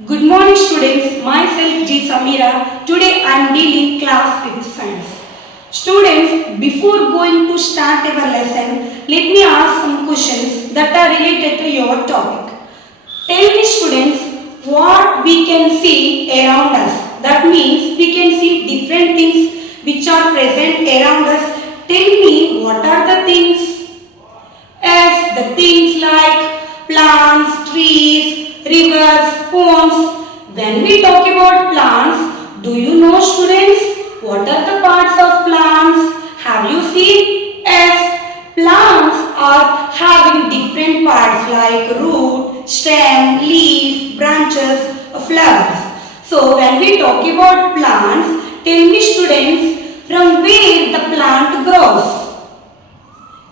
Good morning students, myself G. Samira. Today I am dealing class with science. Students, before going to start our lesson, let me ask some questions that are related to your topic. Tell me students, what we can see around us. That means we can see different things which are present around us. Tell me what are the things? As the things like plants, trees, rivers, ponds. When we talk about plants, do you know students what are the parts of plants? Have you seen? As plants are having different parts like root, stem, leaf, branches, flowers. So when we talk about plants, tell me students from where the plant grows.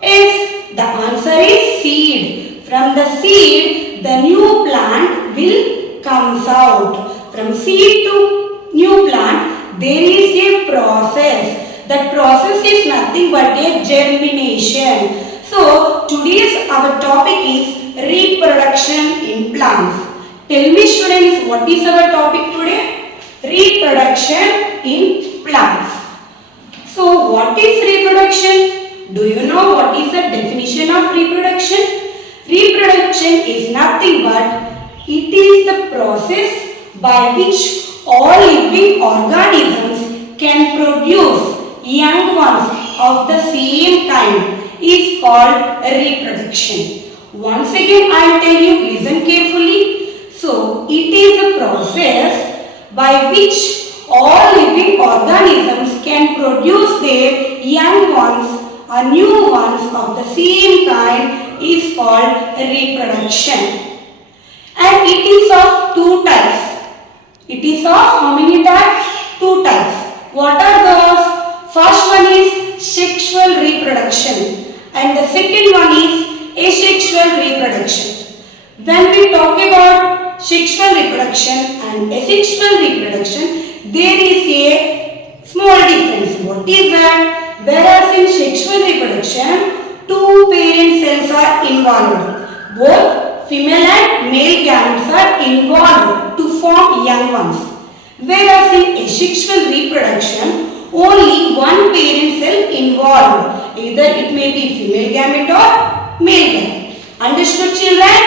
Yes, the answer is seed. From the seed, the new plant will comes out. From seed to new plant, there is a process. That process is nothing but a germination. So, today's our topic is reproduction in plants. Tell me students, what is our topic today? Reproduction in plants. So, what is reproduction? Do you know what is the definition of reproduction? Reproduction is nothing but it is the process by which all living organisms can produce young ones of the same kind is called reproduction. Once again I will tell you, listen carefully. So, it is a process by which all living organisms can produce their young ones or new ones of the same kind is called reproduction. And it is of two types. It is of how many types? Two types. What are those? First one is sexual reproduction and the second one is asexual reproduction. When we talk about sexual reproduction and asexual reproduction, there is a small difference. What is that? Whereas in sexual reproduction, two parent cells are involved. Both female and male gametes are involved to form young ones. Whereas in asexual reproduction, only one parent cell involved. Either it may be female gamete or male gamete. Understood children?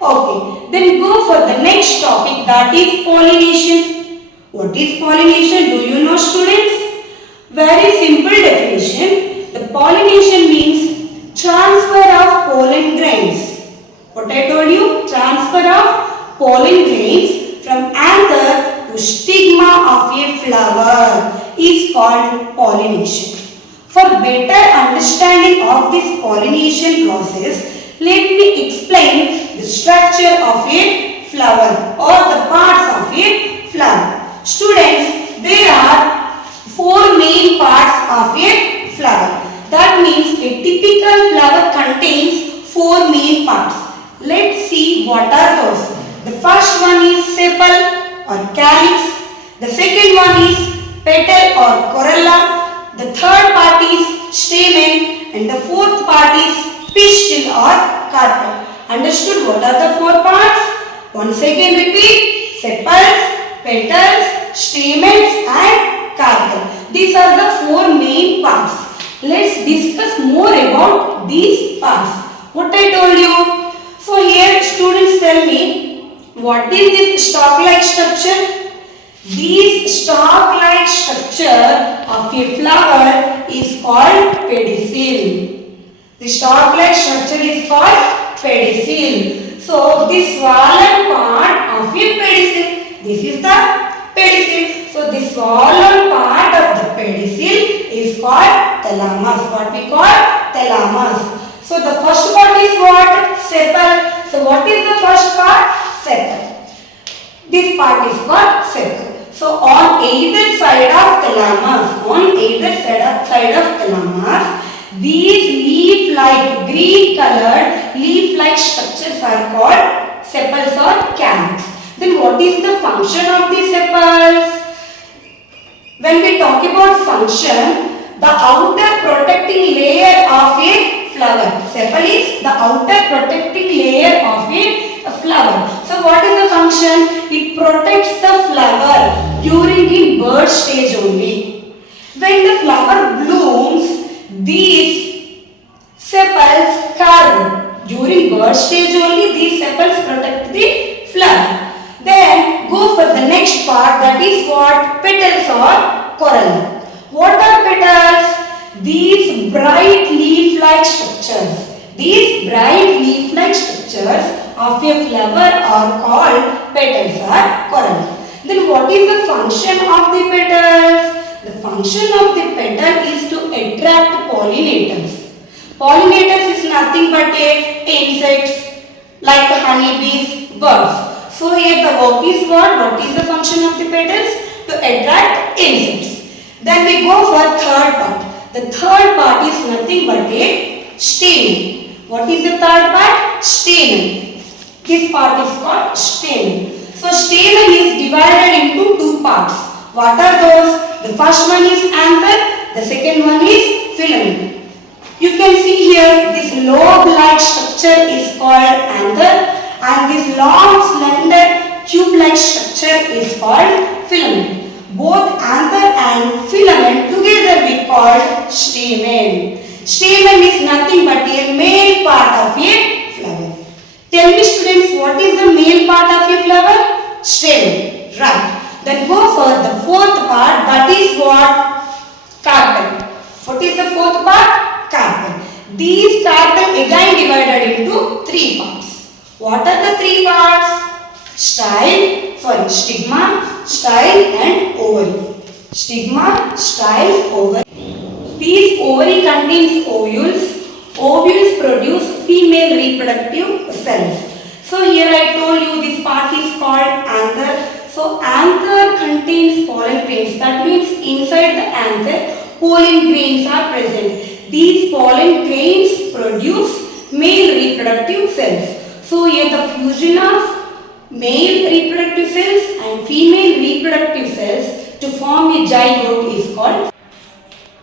Okay. Then go for the next topic, that is pollination. What is pollination? Do you know students? Very simple definition. The pollination means transfer of pollen grains. What I told you? Transfer of pollen grains from anther to stigma of a flower is called pollination. For better understanding of this pollination process, let me explain the structure of a flower or the parts of a flower. Students, there are four main parts of a flower. That means a typical flower contains four main parts. Let's see what are those. The first one is sepal or calyx. The second one is petal or corolla. The third part is stamen and the fourth part is pistil or carpel. Understood what are the four parts? Once again repeat: sepals, petals, stamens and carpel. These are the four main parts. Let's discuss more about these parts. What I told you. So here students tell me, what is this stalk-like structure? This stalk-like structure of a flower is called pedicel. The stalk-like structure is called pedicel. So this swollen part of a pedicel. This is the pedicel. So this swollen part of the pedicel is called thalamus. What we call thalamus. So the first part is what? Sepal. So what is the first part? Sepal. This part is called sepal. So on either side of thalamus, these leaf-like green colored leaf-like structures are called sepals or calyx. Then what is the function of these sepals? When we talk about function, the outer protecting layer of a flower. Sepal is the outer protecting layer of a flower. So what is the function? it protects the flower during in bud stage only. When the flower blooms, these sepals curve. During bud stage only, these sepals protect the flower. Then go for the next part, that is what? Petals or corolla. What are petals? These bright leaf-like structures. These bright leaf-like structures of a flower are called petals or corolla. Then what is the function of the petals? The function of the petal is to attract pollinators. Pollinators is nothing but insects like the honeybees, birds. So here the work is what? What is the function of the petals? To attract insects. Then we go for third part. The third part is nothing but a stamen. What is the third part? Stamen. This part is called stamen. So stamen is divided into two parts. What are those? The first one is anther. The second one is filament. You can see here this lobe-like structure is called anther, and this long slender tube-like structure is called filament. Both anther and filament together we call stamen. Stamen is nothing but a male part of a flower. Tell me students, what is the male part of a flower? Stamen. Right. Then go for the fourth part, that is what? Carpel. What is the fourth part? Carpel. These carpel again divided into three parts. What are the three parts? Stigma, style and ovary. Stigma, style, ovary. These ovary contains ovules. Ovules produce female reproductive cells. So here I told you this part is called anther. So anther contains pollen grains. That means inside the anther pollen grains are present. These pollen grains produce male reproductive cells. So here the fusion of male reproductive cells and female reproductive cells to form a zygote is called.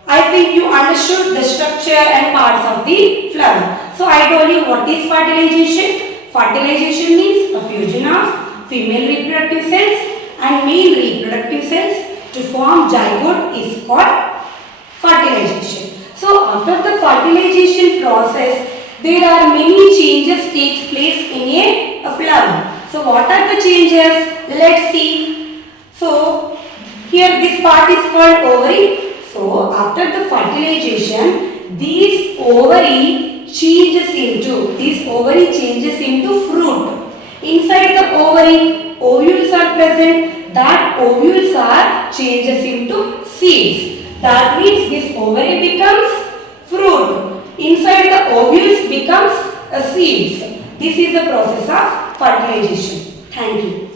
I think you understood the structure and parts of the flower. So I told you what is fertilization. Fertilization means a fusion of female reproductive cells and male reproductive cells to form zygote is called fertilization. So after the fertilization process, there are many changes takes place in a flower. So what are the changes? Let's see. So here this part is called ovary. So after the fertilization, these ovary changes into fruit. Inside the ovary, ovules are present. That ovules are changes into seeds. That means this ovary becomes fruit. Inside the ovules becomes seeds. This is the process of fertilization. Thank you.